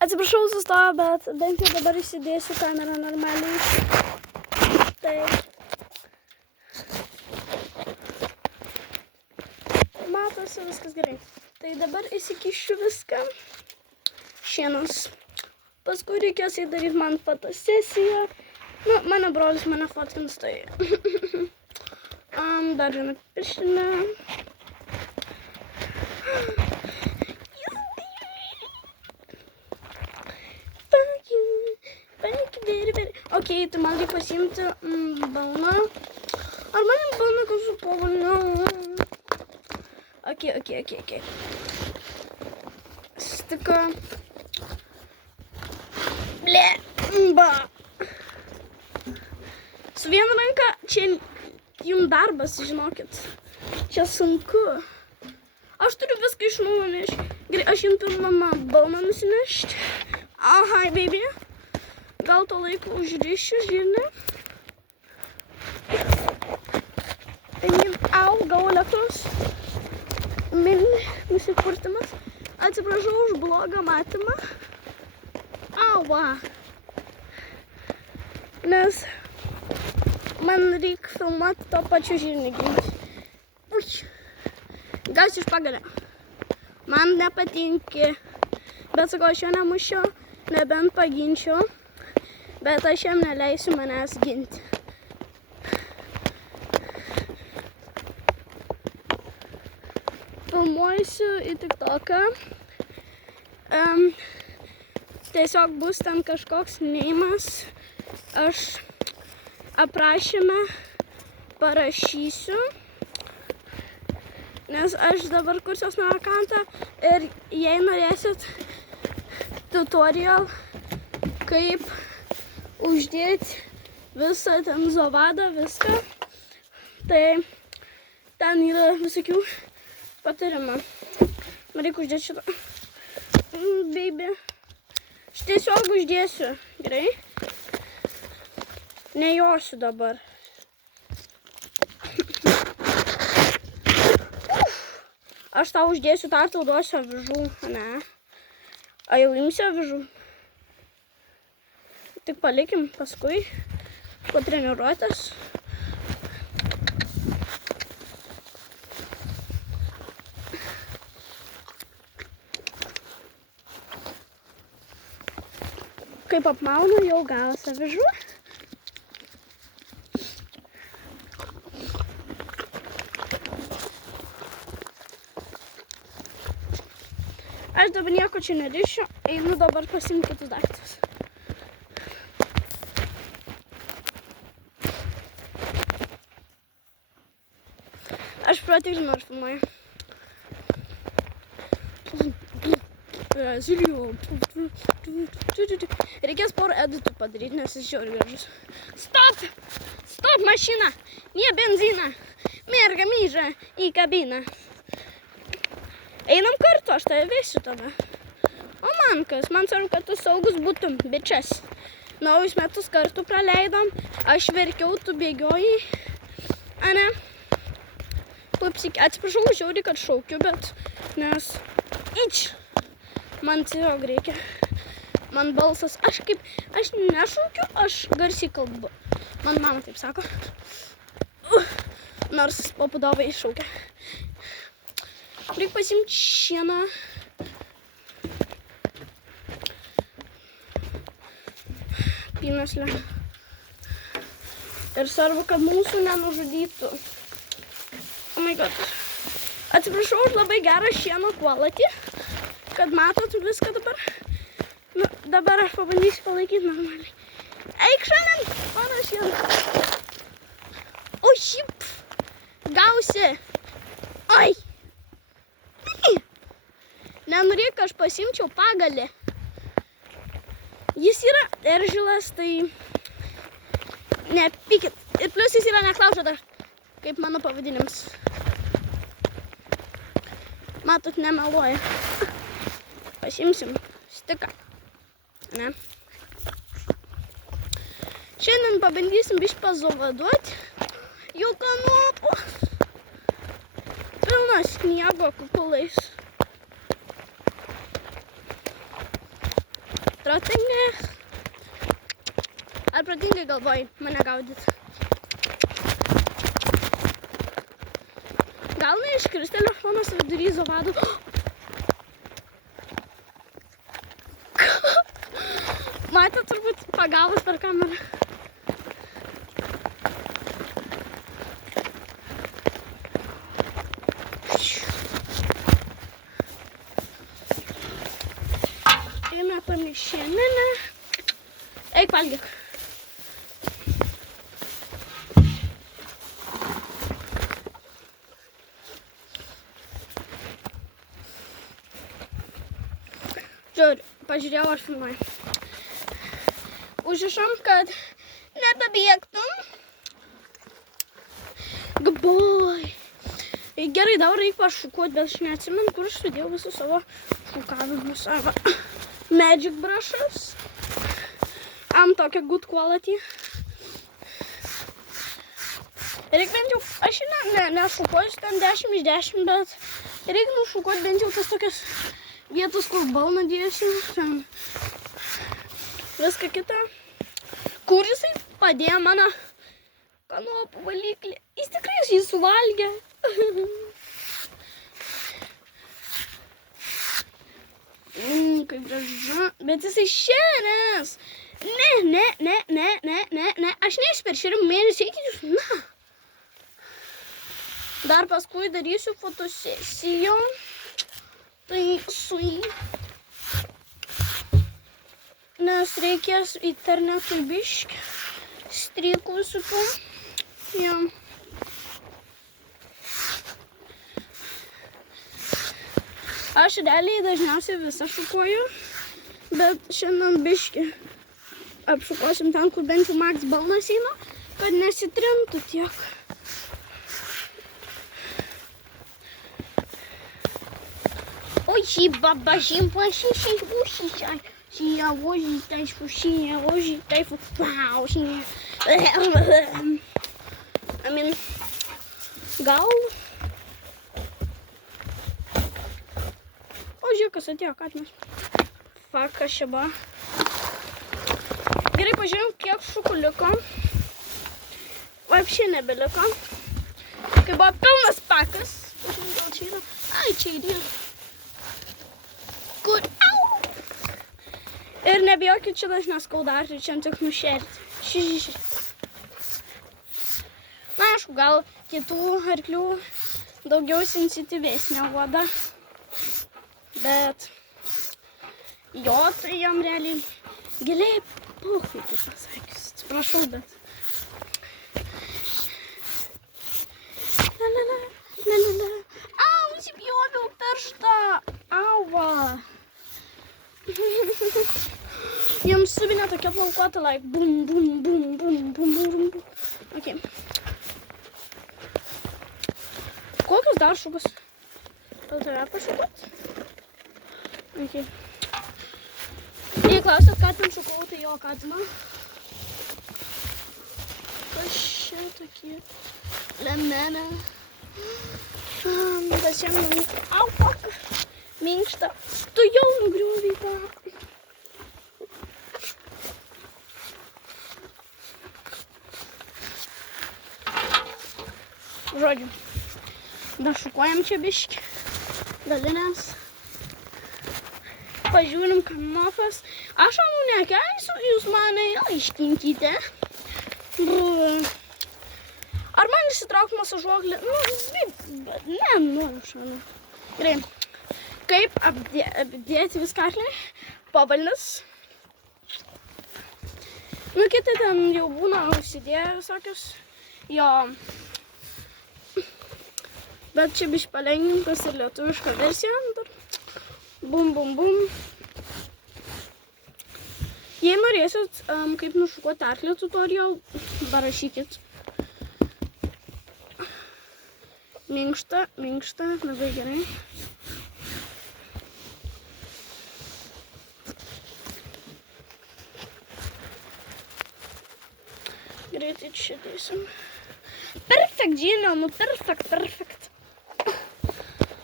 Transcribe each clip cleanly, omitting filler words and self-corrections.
Atsiprašau, sustojo, bet bent jau dabar įsidėsiu kamerą normaliai. Tai matosi, viskas gerai. Tai dabar įsikišiu viską. Šienas. Paskui reikės įdaryti man fotosesiją. Nu, mano brolis mane fotkins, tai dar vieną pirštinę. Ok, tai man reikia pasiimti balną. Ar man balną kažkokiu povaliu? Ok. Stika. Ba. Su viena ranka, čia jums darbas, žinokit. Čia sunku. Aš turiu viską iš naujo nešti. Gerai, aš jums pirmą balną nusinešti. Aha, baby. Gal to laiko užrišiu žirnį. Au, gavau elektros. Nusipurtimas. Atsiprašau už blogą matymą. Aua. Nes man reikia filmuoti to pačiu žirnį ginti. Ui. Gausiu iš pagalio. Man nepatinki. Bet sakau, aš jo nemušiu, nebent paginčiau. Bet aš jam neleisiu manęs ginti. Filmuosiu į TikToką. Tiesiog bus ten kažkoks neimas. Aš aprašyme parašysiu. Nes aš dabar kursiuos nuo akantą ir jei norėsit tutorial, kaip uždėti visą ten zovadą, viską, tai ten yra visokių patarimų. Man reikia uždėti šitą. Baby. Aš tiesiog uždėsiu, gerai? Nejosiu dabar. Aš tau uždėsiu, tą tau duosiu avižų, ne? A jau imsiu avižų? Tik palikim paskui po treniruotės. Kaip apmaunu, jau gavus avižų. Aš dabar nieko čia nerišiu, einu dabar pasiimti kitus daiktus. Aš pratikrinau ir filmuoju. Reikės porą editų padaryti, nes jis žiauriai gražus. Stop! Stop, mašina! Nie benzina! Merga myža į kabiną. Einam kartu, aš tave vesiu tada. O man kas? Man svarbu, kad tu saugus būtum, bičias. Naujus metus kartu praleidom. Aš verkiau, tu bėgiojai. Ane? Atsiprašau, žiauriai, kad šaukiu, bet nes man tiesiog reikia. Man balsas, aš nešaukiu, aš garsiai kalbu. Man mama taip sako. Nors popudovai šaukia. Reikia pasiimti šieną. Pynaslę. Ir svarbu, kad mūsų nenužudytų. Oh my god. Atsiprašau už labai gerą šieno quality, kad matot viską dabar. Nu, dabar aš pabandysiu palaikyti normaliai. Eik šiandien, mano šieno. O šip, gausi. Oi. Nenorėk, aš pasimčiau pagalį. Jis yra eržilas, tai nepykit. Ir plius jis yra neklaužadas, kaip mano pavadinimas. Matot, nemeluoja. Pasimsim stiką. Ne. Šiandien pabandysim biškį pazovaduoti. Jau kanopų. Pilna sniego kukulais. protingai. Ar protingai galvoji mane gaudyti? Gal neiškris telefonas vidury Zovado? Matė turbūt pagavus per kamerą. Eina pamišėminę. Eik valgyk. Žiūrėjau, pažiūrėjau ar filmuoju. Užrašom, kad nebebėgtum. Good boy. Gerai, dabar reikia pašukuoti, bet aš neatsimenu, kur aš sudėjau visus savo šukavimus. Arba magic brushes. Tokia good quality. Reikia bent jau, aš nešukuosiu ten 10 iš 10, bet reikia nušukuoti bent jau tas tokias vietos, kur balną dėsiu. Ten viską kitą. Kur jisai padėjo mano kanopų valiklį. Jis tikrai jį suvalgė. Kaip gražu. Bet jisai šerės. Ne. Aš neįsiu per šerių mėnesį. Eikit jūs. Na. Dar paskui darysiu fotosesiją. Tai sui. Nes reikės internetui biškį strykų visokių. Ja. Aš realiai dažniausiai visą šukuoju, bet šiandien biškį apšukuosim ten, kur bent jau max balnas eina, kad nesitrintų tiek. Oi, šį baba, šį ušišai. She was thankful, she was thankful. Wow, she. I mean, gal. O, žiūrėk, kas atėjo, katinas. Fuck, kas čia buvo. Gerai, pažiūrėjom, kiek šukų liko. Apšiai nebeliko. Kai buvo pilnas pakas. Pažiūrėjom, gal čia yra. Ai, čia yra. Good. Ir nebijokit, čia aš neskaudarti, čia tik nušerti. Na, aišku, gal kitų arklių daugiau sensityvesnė oda. Bet jo, tai jam realiai giliai puchui, kaip pasakius. Atsiprašau, bet. La. Au, įsipjoviau pirštą. Auva. Jums subinė tokia plaukuota, like bum, bum, bum, bum, bum, bum, bum. Ok. Kokius dar šukus? Gal tave pašukuot? Ok. Jei klausėt, ką ten šukau, tai jo katiną. Kas čia tokie? Lemenė. Tas jam minkšta. Au, fuck. Minkšta. Tu jau nugriuvai tą. Žodžiu, dašukuojam čia biškį, dalinės, pažiūrim kanofas. Aš manau nekeisiu, jūs mane aiškinkite. Ar man išsitraukti masažuoklį? Ne, aš manau. Gerai, kaip apdėti viską arkliai? Pabalnis. Kiti ten jau būna užsidėję visokius. Jo. Bet čia biškį palengvintas ir lietuviška versija. Bum, bum, bum. Jei norėsit, kaip nušukuoti arklį tutorial, parašykit. Minkšta, labai gerai. Greitai čia dėsim. Perfekt, Gino, perfekt.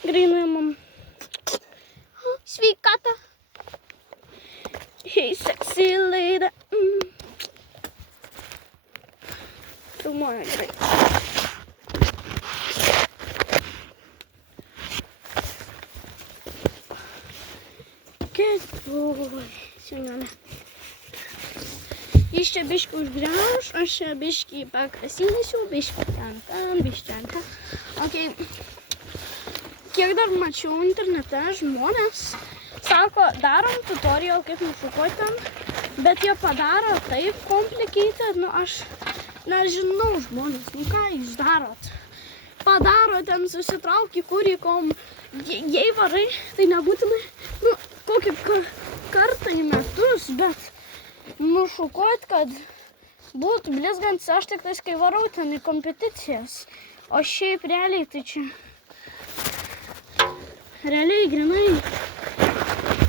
Gerai nuėmam sveikatą. Hey, sexy lady. Filmuoju gerai. Good boy. Senelė. Jis čia biškį užgriauš, aš čia biškį pakrasinsiu, biškį ten, biškį ten. Okay. Kiek dar mačiau internete, žmonės sako, darom tutorial, kaip nušukuoti ten, bet jie padaro taip complicated, nu aš nežinau žmonės, nu ką jūs darot. Padaro ten, susitrauki kurį kom, jei varai, tai nebūtinai, nu, kokį kartą į metus, bet nušukuot, kad būtų blizgant, aš tik tais, kai varau ten į kompeticijas. O šiaip realiai, tai čia realiai, grinai